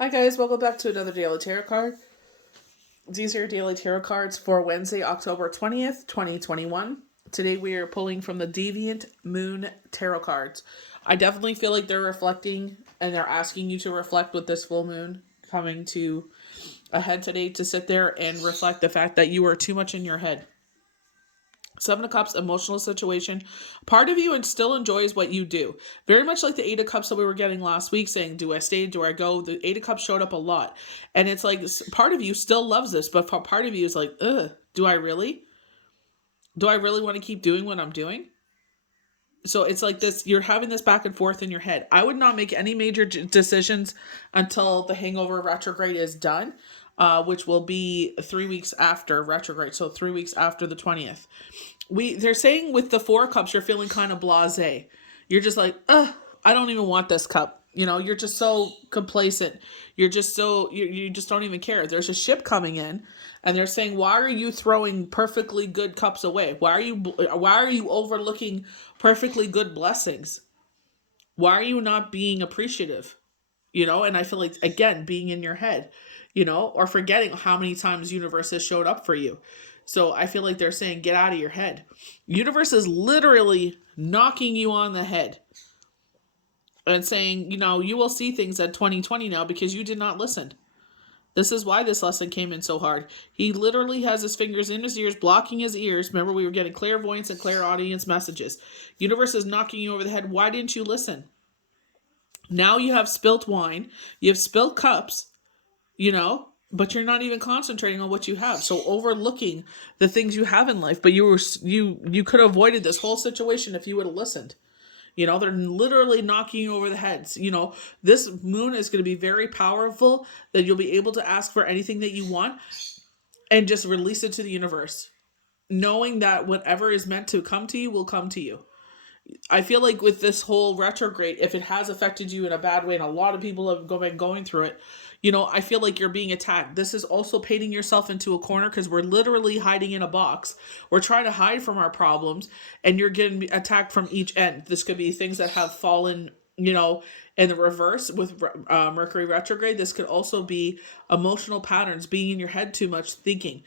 Hi guys, welcome back to another daily tarot card. These are your daily tarot cards for Wednesday, October 20th, 2021. Today we are pulling from the Deviant Moon Tarot cards. I definitely feel like they're reflecting and they're asking you to reflect with this full moon coming to a head today, to sit there and reflect the fact that you are too much in your head. Seven of Cups, emotional situation. Part of you still enjoys what you do. Very much like the Eight of Cups that we were getting last week, saying, do I stay, do I go? The Eight of Cups showed up a lot. And it's like, part of you still loves this, but part of you is like, ugh, do I really? Do I really want to keep doing what I'm doing? So it's like this, you're having this back and forth in your head. I would not make any major decisions until the hangover retrograde is done, which will be 3 weeks after retrograde. So 3 weeks after the 20th. They're saying with the Four of Cups, you're feeling kind of blasé. You're just like, ugh, I don't even want this cup. You know, you're just so complacent. You're just so, you just don't even care. There's a ship coming in and they're saying, why are you throwing perfectly good cups away? Why are you overlooking perfectly good blessings? Why are you not being appreciative? You know, and I feel like, again, being in your head, you know, or forgetting how many times universe has showed up for you. So I feel like they're saying, get out of your head. Universe is literally knocking you on the head and saying, you know, you will see things at 2020 now because you did not listen. This is why this lesson came in so hard. He literally has his fingers in his ears, blocking his ears. Remember, we were getting clairvoyance and clairaudience messages. Universe is knocking you over the head. Why didn't you listen? Now you have spilt wine. You have spilt cups, you know, but you're not even concentrating on what you have. So overlooking the things you have in life, but you could have avoided this whole situation if you would have listened. You know, they're literally knocking you over the heads. You know, this moon is going to be very powerful, that you'll be able to ask for anything that you want and just release it to the universe, knowing that whatever is meant to come to you will come to you. I feel like with this whole retrograde, if it has affected you in a bad way, and a lot of people have been going through it, you know, I feel like you're being attacked. This is also painting yourself into a corner because we're literally hiding in a box. We're trying to hide from our problems, and you're getting attacked from each end. This could be things that have fallen, you know, in the reverse with Mercury retrograde. This could also be emotional patterns, being in your head too much, thinking.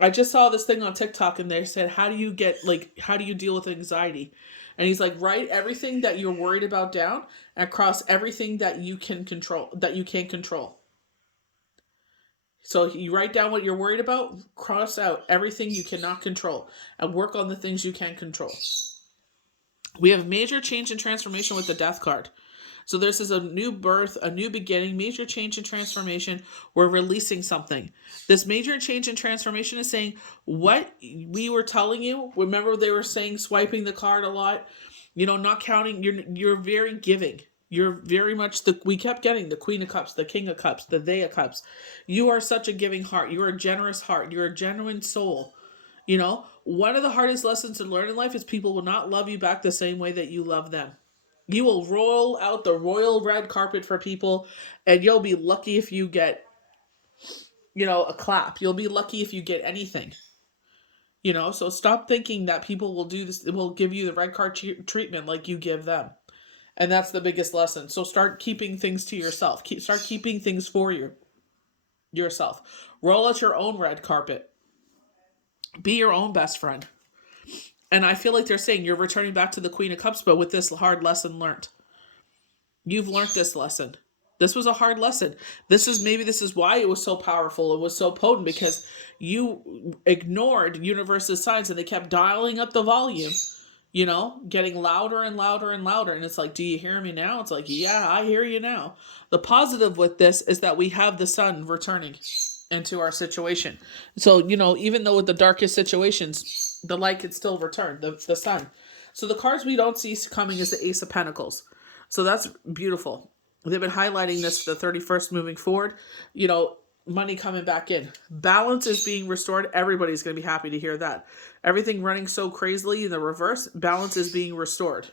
I just saw this thing on TikTok and they said, how do you deal with anxiety? And he's like, write everything that you're worried about down and cross everything that you can control, that you can't control. So you write down what you're worried about, cross out everything you cannot control, and work on the things you can control. We have major change and transformation with the Death card. So this is a new birth, a new beginning, major change and transformation. We're releasing something. This major change and transformation is saying what we were telling you. Remember, they were saying swiping the card a lot. You know, not counting. You're very giving. You're very much we kept getting the Queen of Cups, the King of Cups, the They of Cups. You are such a giving heart. You're a generous heart. You're a genuine soul. You know, one of the hardest lessons to learn in life is people will not love you back the same way that you love them. You will roll out the royal red carpet for people, and you'll be lucky if you get, you know, a clap. You'll be lucky if you get anything. You know, so stop thinking that people will do this, will give you the red card treatment like you give them. And that's the biggest lesson. So start keeping things to yourself. Start keeping things for yourself. Roll out your own red carpet. Be your own best friend. And I feel like they're saying you're returning back to the Queen of Cups, but with this hard lesson learned. You've learned this lesson. This was a hard lesson. This is why it was so powerful. It was so potent because you ignored universe's signs and they kept dialing up the volume, you know, getting louder and louder and louder. And it's like, do you hear me now? It's like, yeah, I hear you now. The positive with this is that we have the sun returning into our situation. So, you know, even though with the darkest situations, the light can still return, the sun. So the cards we don't see coming is the Ace of Pentacles. So that's beautiful. They've been highlighting this for the 31st moving forward. You know, money coming back in. Balance is being restored. Everybody's going to be happy to hear that. Everything running so crazily in the reverse, balance is being restored.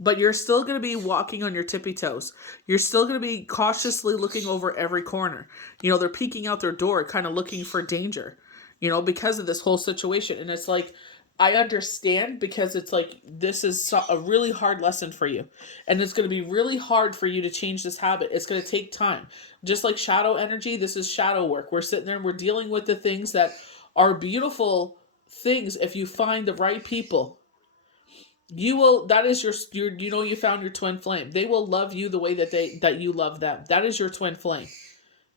But you're still going to be walking on your tippy toes. You're still going to be cautiously looking over every corner. You know, they're peeking out their door, kind of looking for danger, you know, because of this whole situation. And it's like, I understand, because it's like, this is a really hard lesson for you. And it's going to be really hard for you to change this habit. It's going to take time. Just like shadow energy, this is shadow work. We're sitting there and we're dealing with the things that are beautiful things if you find the right people. You will, that is your you found your twin flame. They will love you the way that you love them. That is your twin flame.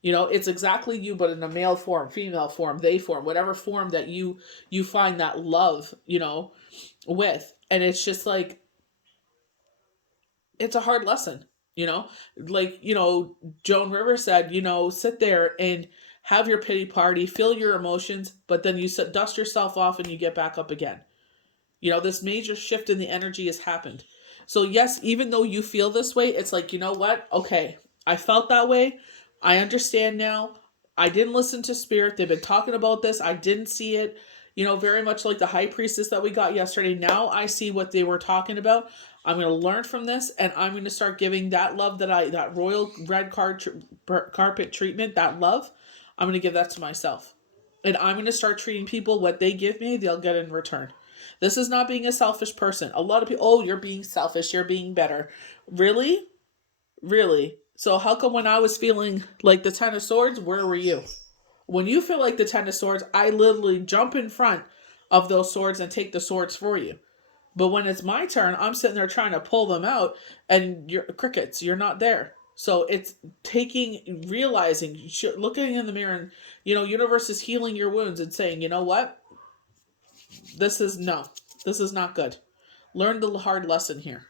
It's exactly you, but in a male form, female form, they form, whatever form that you find that love, with. And it's just like, it's a hard lesson, you know? Like, Joan Rivers said, sit there and have your pity party, feel your emotions, but then you dust yourself off and you get back up again. This major shift in the energy has happened. So yes, even though you feel this way, it's like, you know what? Okay, I felt that way. I understand now. I didn't listen to spirit. They've been talking about this. I didn't see it. Very much like the high priestess that we got yesterday. Now I see what they were talking about. I'm going to learn from this, and I'm going to start giving that love that royal red carpet treatment, that love, I'm going to give that to myself. And I'm going to start treating people what they give me, they'll get in return. This is not being a selfish person. A lot of people, oh, you're being selfish, you're being better. Really? Really? So how come when I was feeling like the Ten of Swords, where were you? When you feel like the Ten of Swords, I literally jump in front of those swords and take the swords for you. But when it's my turn, I'm sitting there trying to pull them out, and you're crickets, you're not there. So it's realizing, looking in the mirror, and, universe is healing your wounds and saying, you know what? This is not good. Learn the hard lesson here.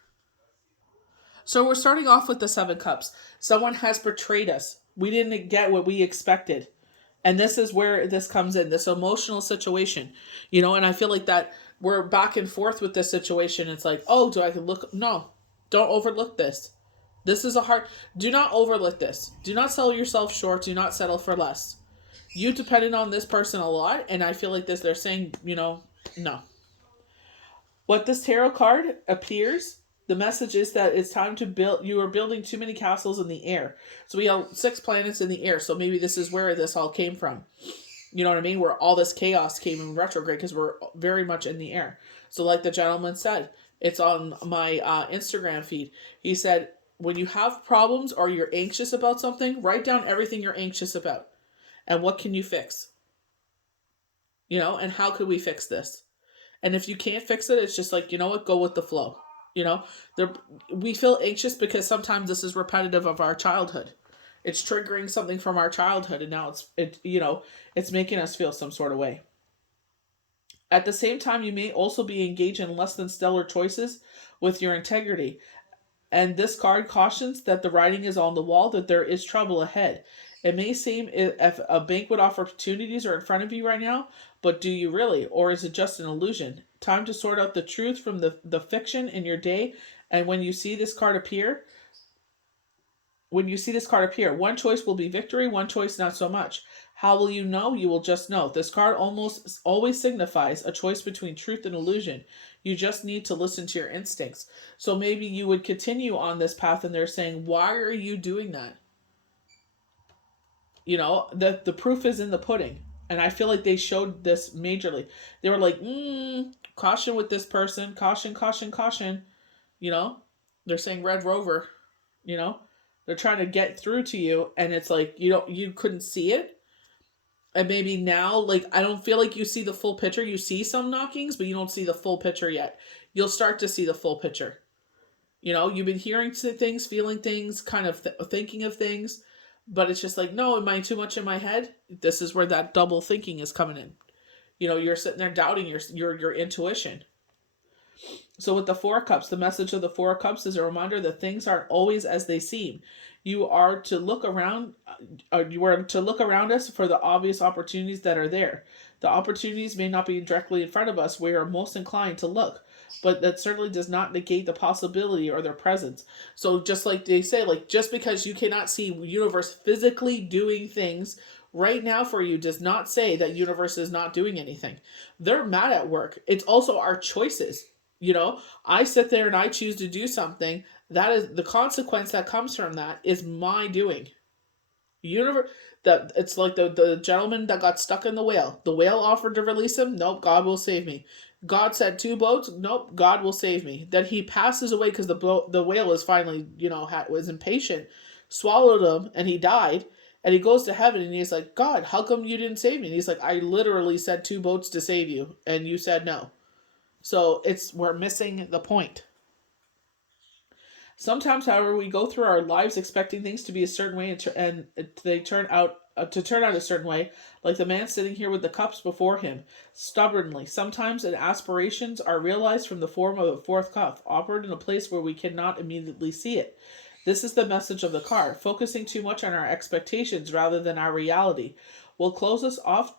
So we're starting off with the Seven Cups. Someone has betrayed us. We didn't get what we expected. And this is where this comes in, this emotional situation. And I feel like that we're back and forth with this situation. It's like, oh, do I look? No, don't overlook this. This is do not overlook this. Do not sell yourself short. Do not settle for less. You depended on this person a lot. And I feel like they're saying, no. What this tarot card appears, the message is that it's time to build. You are building too many castles in the air. So we have 6 planets in the air. So maybe this is where this all came from. You know what I mean? Where all this chaos came in retrograde, because we're very much in the air. So like the gentleman said, it's on my Instagram feed. He said, when you have problems or you're anxious about something, write down everything you're anxious about. And what can you fix? And how could we fix this? And if you can't fix it, it's just like, you know what, go with the flow. We feel anxious because sometimes this is repetitive of our childhood. It's triggering something from our childhood, and now it's making us feel some sort of way. At the same time, you may also be engaged in less than stellar choices with your integrity. And this card cautions that the writing is on the wall, that there is trouble ahead. It may seem if a banquet opportunities are in front of you right now, but do you really? Or is it just an illusion? Time to sort out the truth from the fiction in your day. And when you see this card appear, one choice will be victory, one choice not so much. How will you know? You will just know. This card almost always signifies a choice between truth and illusion. You just need to listen to your instincts. So maybe you would continue on this path, and they're saying, why are you doing that? The proof is in the pudding. And I feel like they showed this majorly. They were like, caution with this person. Caution, caution, caution. They're saying Red Rover. They're trying to get through to you. And it's like, you couldn't see it. And maybe now, like, I don't feel like you see the full picture. You see some knockings, but you don't see the full picture yet. You'll start to see the full picture. You've been hearing things, feeling things, kind of thinking of things. But it's just like, no, am I too much in my head? This is where that double thinking is coming in. You're sitting there doubting your intuition. So with the Four of Cups, the message of the Four of Cups is a reminder that things aren't always as they seem. You are to look around. You are to look around us for the obvious opportunities that are there. The opportunities may not be directly in front of us where we are most inclined to look, but that certainly does not negate the possibility or their presence. So just like they say, like, just because you cannot see universe physically doing things right now for you does not say that universe is not doing anything. They're mad at work. It's also our choices. I sit there and I choose to do something. That is the consequence that comes from that is my doing. It's like the gentleman that got stuck in the whale. The whale offered to release him. Nope, God will save me. God said 2 boats. Nope, God will save me. Then he passes away because the whale is finally, was impatient, swallowed him, and he died. And he goes to heaven and he's like, God, how come you didn't save me? And he's like, I literally said 2 boats to save you, and you said no. So we're missing the point. Sometimes, however, we go through our lives expecting things to be a certain way, and they turn out a certain way, like the man sitting here with the cups before him, stubbornly. Sometimes, and aspirations are realized from the form of a fourth cup, offered in a place where we cannot immediately see it. This is the message of the card. Focusing too much on our expectations rather than our reality will close us off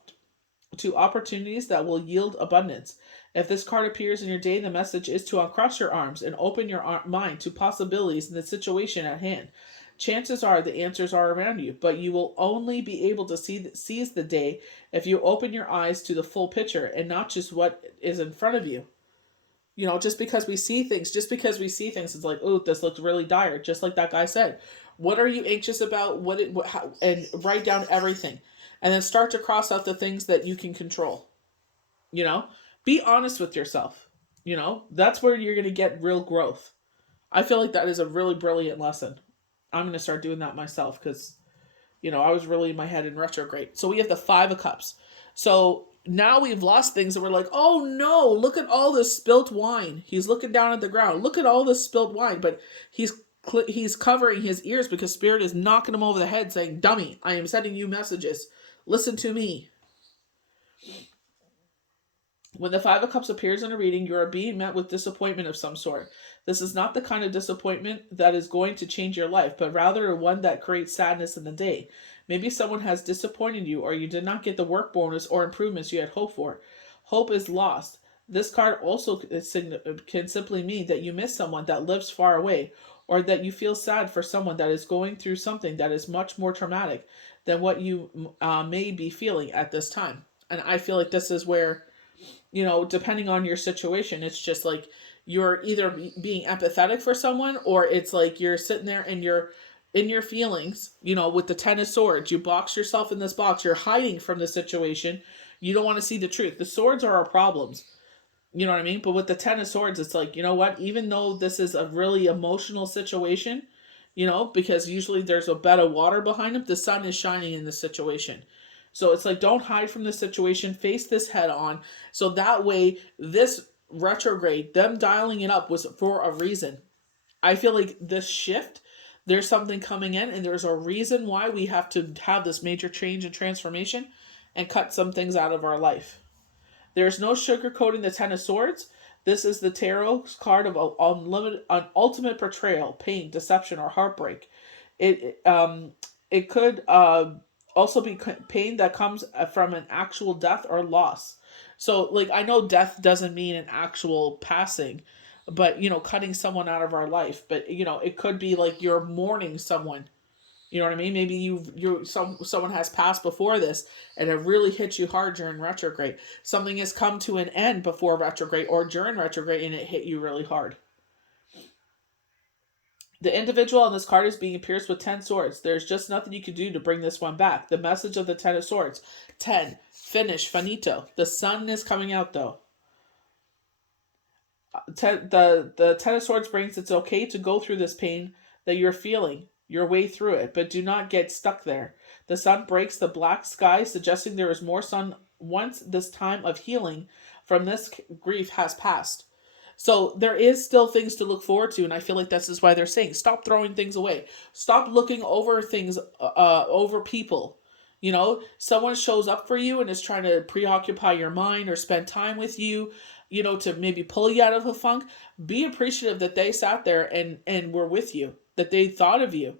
to opportunities that will yield abundance. If this card appears in your day, the message is to uncross your arms and open your mind to possibilities in the situation at hand. Chances are the answers are around you, but you will only be able to seize the day if you open your eyes to the full picture and not just what is in front of you. Just because we see things, it's like, oh, this looks really dire. Just like that guy said, what are you anxious about? And write down everything, and then start to cross out the things that you can control. You know, be honest with yourself. That's where you're going to get real growth. I feel like that is a really brilliant lesson. I'm going to start doing that myself because, I was really in my head in retrograde. So we have the 5 of Cups. So now we've lost things and we're like, oh no, look at all this spilt wine. He's looking down at the ground. Look at all this spilt wine. But he's covering his ears because Spirit is knocking him over the head saying, dummy, I am sending you messages. Listen to me. When the 5 of Cups appears in a reading, you are being met with disappointment of some sort. This is not the kind of disappointment that is going to change your life, but rather one that creates sadness in the day. Maybe someone has disappointed you, or you did not get the work bonus or improvements you had hoped for. Hope is lost. This card also can simply mean that you miss someone that lives far away, or that you feel sad for someone that is going through something that is much more traumatic than what you may be feeling at this time. And I feel like this is where, depending on your situation, it's just like you're either being empathetic for someone, or it's like you're sitting there and you're in your feelings, with the 10 of Swords. You box yourself in this box. You're hiding from the situation. You don't want to see the truth. The swords are our problems. You know what I mean? But with the 10 of Swords, it's like, you know what? Even though this is a really emotional situation, because usually there's a bed of water behind him, the sun is shining in the situation. So it's like, don't hide from the situation, face this head on. So that way, this retrograde, them dialing it up was for a reason. I feel like this shift, there's something coming in, and there's a reason why we have to have this major change and transformation and cut some things out of our life. There's no sugarcoating the 10 of Swords. This is the tarot card of an ultimate betrayal, pain, deception, or heartbreak. It could also be pain that comes from an actual death or loss. So, like, I know death doesn't mean an actual passing, but cutting someone out of our life. But it could be like you're mourning someone. You know what I mean? Maybe someone has passed before this, and it really hit you hard during retrograde. Something has come to an end before retrograde or during retrograde, and it hit you really hard. The individual on this card is being pierced with 10 swords. There's just nothing you can do to bring this one back. The message of the 10 of Swords: 10, finish, finito. The sun is coming out though. The 10 of Swords brings it's okay to go through this pain that you're feeling your way through it, but do not get stuck there. The sun breaks the black sky, suggesting there is more sun once this time of healing from this grief has passed. So there is still things to look forward to, and I feel like this is why they're saying stop throwing things away. Stop looking over things, over people. Someone shows up for you and is trying to preoccupy your mind or spend time with you, to maybe pull you out of a funk. Be appreciative that they sat there and were with you, that they thought of you.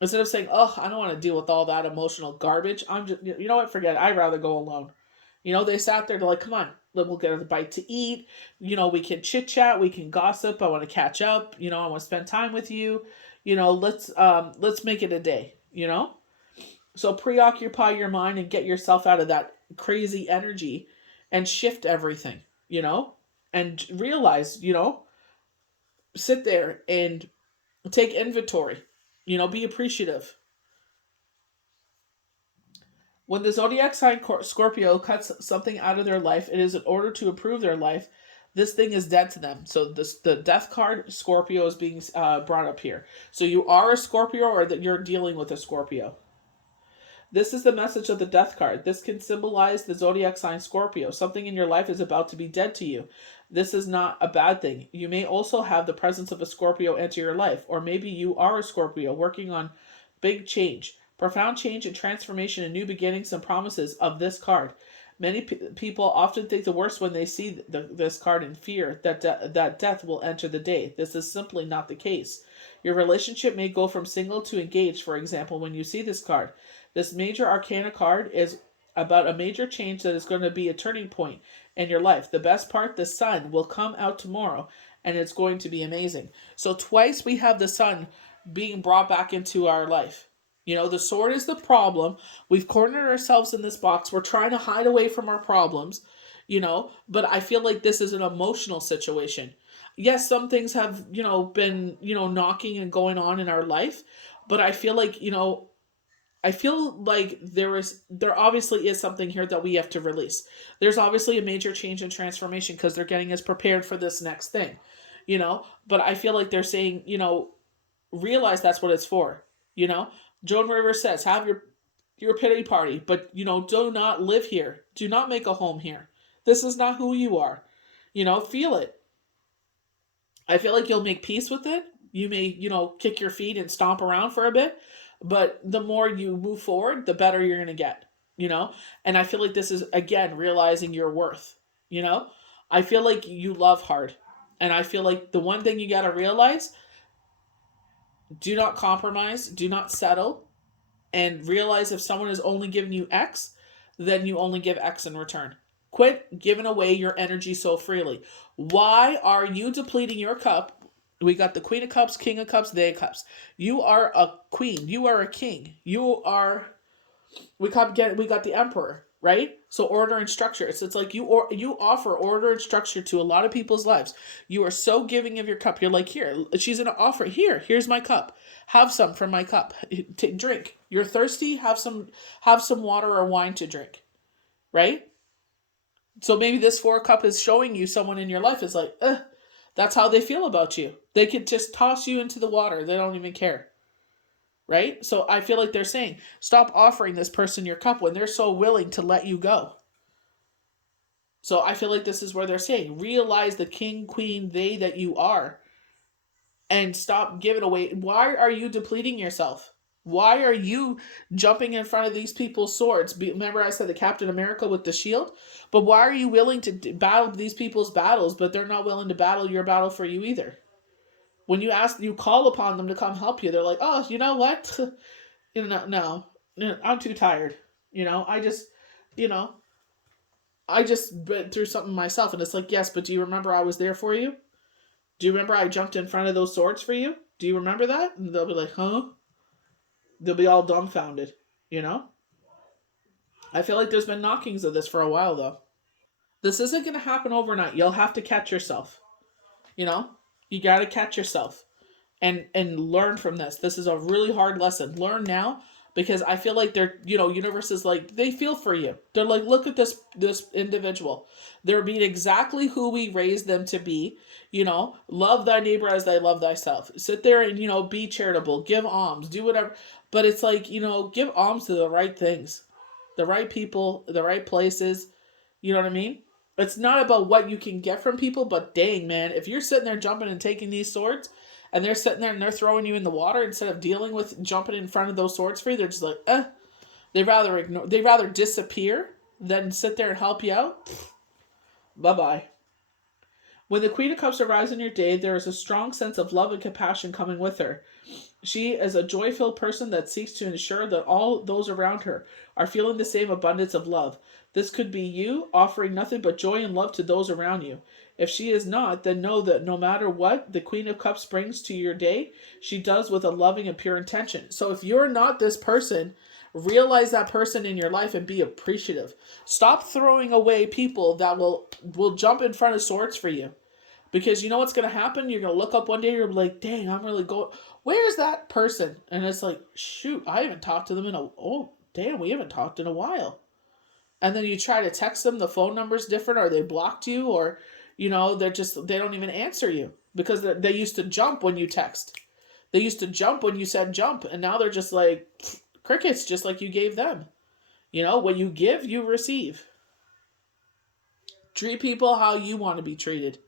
Instead of saying, oh, I don't want to deal with all that emotional garbage. I'm just, you know what, forget it. I'd rather go alone. They sat there to like, come on, we'll get a bite to eat. We can chit chat, we can gossip. I want to catch up. I want to spend time with you. Let's make it a day. So preoccupy your mind and get yourself out of that crazy energy and shift everything. And realize, sit there and take inventory. Be appreciative. When the zodiac sign Scorpio cuts something out of their life, it is in order to improve their life. This thing is dead to them. So the death card Scorpio is being brought up here. So you are a Scorpio, or that you're dealing with a Scorpio. This is the message of the death card. This can symbolize the zodiac sign Scorpio. Something in your life is about to be dead to you. This is not a bad thing. You may also have the presence of a Scorpio enter your life, or maybe you are a Scorpio working on big change, profound change and transformation and new beginnings and promises of this card. Many people often think the worst when they see this card in fear that that death will enter the day. This is simply not the case. Your relationship may go from single to engaged, for example, when you see this card. This major arcana card is about a major change that is going to be a turning point in your life. The best part, the sun will come out tomorrow, and it's going to be amazing. So twice we have the sun being brought back into our life. You know, the sword is the problem. We've cornered ourselves in this box. We're trying to hide away from our problems, you know, but I feel like this is an emotional situation. Yes, some things have, been, knocking and going on in our life, but I feel like, I feel like there obviously is something here that we have to release. There's obviously a major change and transformation because they're getting us prepared for this next thing, but I feel like they're saying, realize that's what it's for, you know. Joan Rivers says, have your pity party, but do not live here. Do not make a home here. This is not who you are. Feel it. I feel like you'll make peace with it. You may, kick your feet and stomp around for a bit, but the more you move forward, the better you're going to get, And I feel like this is, again, realizing your worth, I feel like you love hard. And I feel like the one thing you got to realize, do not compromise, do not settle, and realize if someone is only giving you X, then you only give X in return. Quit giving away your energy so freely. Why are you depleting your cup? We got the Queen of Cups, King of Cups, Day of Cups. You are a queen. You are a king. We got the Emperor, right? So order and structure. It's like you offer order and structure to a lot of people's lives. You are so giving of your cup. You're like, here, she's gonna offer. Here's my cup. Have some from my cup. Drink. You're thirsty. Have some water or wine to drink, right? So maybe this 4 cup is showing you someone in your life is like, that's how they feel about you. They could just toss you into the water. They don't even care. Right? So I feel like they're saying, stop offering this person your cup when they're so willing to let you go. So I feel like this is where they're saying, realize the king, queen, they that you are. And stop giving away. Why are you depleting yourself? Why are you jumping in front of these people's swords? Remember I said the Captain America with the shield? But why are you willing to battle these people's battles, but they're not willing to battle your battle for you either? When you call upon them to come help you, they're like, oh, you know what? No, I'm too tired. I just, been through something myself. And it's like, yes, but do you remember I was there for you? Do you remember I jumped in front of those swords for you? Do you remember that? And they'll be like, huh? They'll be all dumbfounded, I feel like there's been knockings of this for a while, though. This isn't going to happen overnight. You'll have to catch yourself, you know? You got to catch yourself and learn from this. This is a really hard lesson. Learn now because I feel like they're, universe is like, they feel for you. They're like, look at this individual. They're being exactly who we raised them to be. Love thy neighbor as thy love thyself. Sit there and, be charitable, give alms, do whatever. But it's like, give alms to the right things, the right people, the right places. You know what I mean? It's not about what you can get from people, but dang, man, if you're sitting there jumping and taking these swords, and they're sitting there and they're throwing you in the water instead of dealing with jumping in front of those swords for you, they're just like, They'd rather disappear than sit there and help you out. Bye-bye. When the Queen of Cups arrives in your day, there is a strong sense of love and compassion coming with her. She is a joy-filled person that seeks to ensure that all those around her are feeling the same abundance of love. This could be you offering nothing but joy and love to those around you. If she is not, then know that no matter what the Queen of Cups brings to your day, she does with a loving and pure intention. So if you're not this person, realize that person in your life and be appreciative. Stop throwing away people that will jump in front of swords for you. Because you know what's going to happen? You're going to look up one day and you're like, dang, I'm really going, where's that person? And it's like, shoot, I haven't talked to them in damn, we haven't talked in a while. And then you try to text them, the phone number's different, or they blocked you, or, they don't even answer you because they used to jump when you text. They used to jump when you said jump, and now they're just like crickets, just like you gave them. When you give, you receive. Treat people how you want to be treated.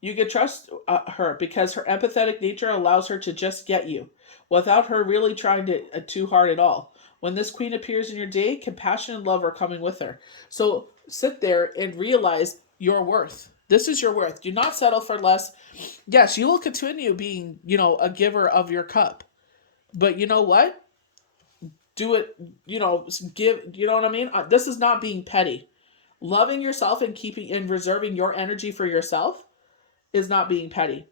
You can trust her because her empathetic nature allows her to just get you without her really trying too hard at all. When this queen appears in your day, compassion and love are coming with her. So sit there and realize your worth. This is your worth. Do not settle for less. Yes, you will continue being, a giver of your cup. But you know what? Do it, give, you know what I mean? This is not being petty. Loving yourself and keeping and reserving your energy for yourself is not being petty.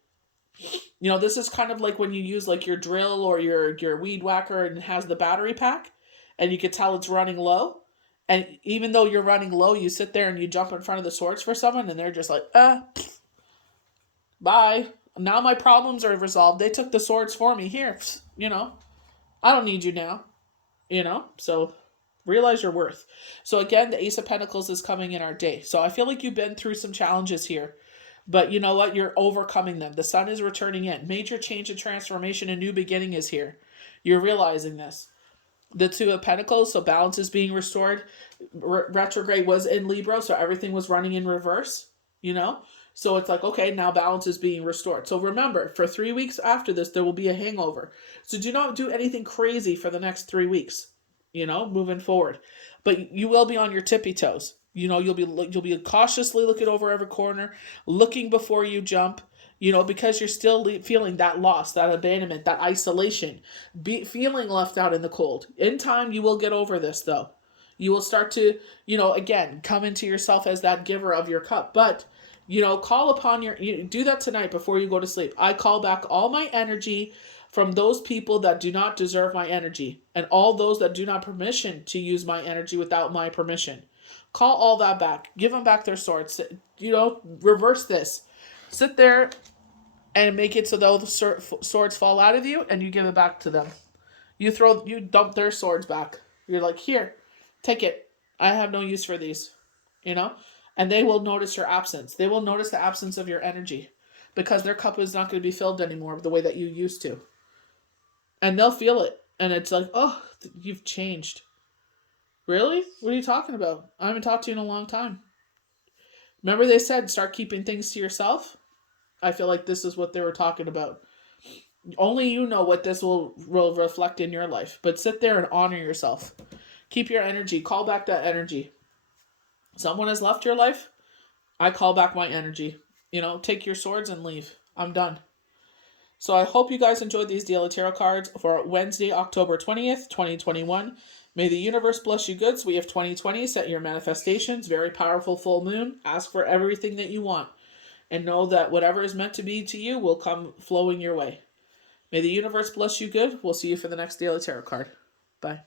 This is kind of like when you use like your drill or your weed whacker and it has the battery pack and you can tell it's running low. And even though you're running low, you sit there and you jump in front of the swords for someone and they're just like, bye. Now my problems are resolved. They took the swords for me. Here, I don't need you now. So realize your worth. So again, the Ace of Pentacles is coming in our day. So I feel like you've been through some challenges here. But you know what? You're overcoming them. The sun is returning in. Major change and transformation, a new beginning is here. You're realizing this. The Two of Pentacles, so balance is being restored. Retrograde was in Libra, so everything was running in reverse, So it's like, okay, now balance is being restored. So remember, for 3 weeks after this, there will be a hangover. So do not do anything crazy for the next 3 weeks, moving forward. But you will be on your tippy toes. You'll be cautiously looking over every corner, looking before you jump, because you're still feeling that loss, that abandonment, that isolation, feeling left out in the cold. In time, you will get over this, though. You will start to, again, come into yourself as that giver of your cup. But, call upon do that tonight before you go to sleep. I call back all my energy from those people that do not deserve my energy and all those that do not permission to use my energy without my permission. Call all that back. Give them back their swords. Reverse this. Sit there and make it so those swords fall out of you and you give it back to them. You dump their swords back. You're like, here, take it. I have no use for these. And they will notice your absence. They will notice the absence of your energy because their cup is not going to be filled anymore the way that you used to. And they'll feel it. And it's like, oh, you've changed. Really? What are you talking about? I haven't talked to you in a long time. Remember they said start keeping things to yourself? I feel like this is what they were talking about. Only you know what this will reflect in your life. But sit there and honor yourself. Keep your energy. Call back that energy. Someone has left your life. I call back my energy. Take your swords and leave. I'm done. So I hope you guys enjoyed these Daily Tarot cards for Wednesday, October 20th, 2021. May the universe bless you good. So we have 2020. Set your manifestations. Very powerful full moon. Ask for everything that you want. And know that whatever is meant to be to you will come flowing your way. May the universe bless you good. We'll see you for the next Daily Tarot card. Bye.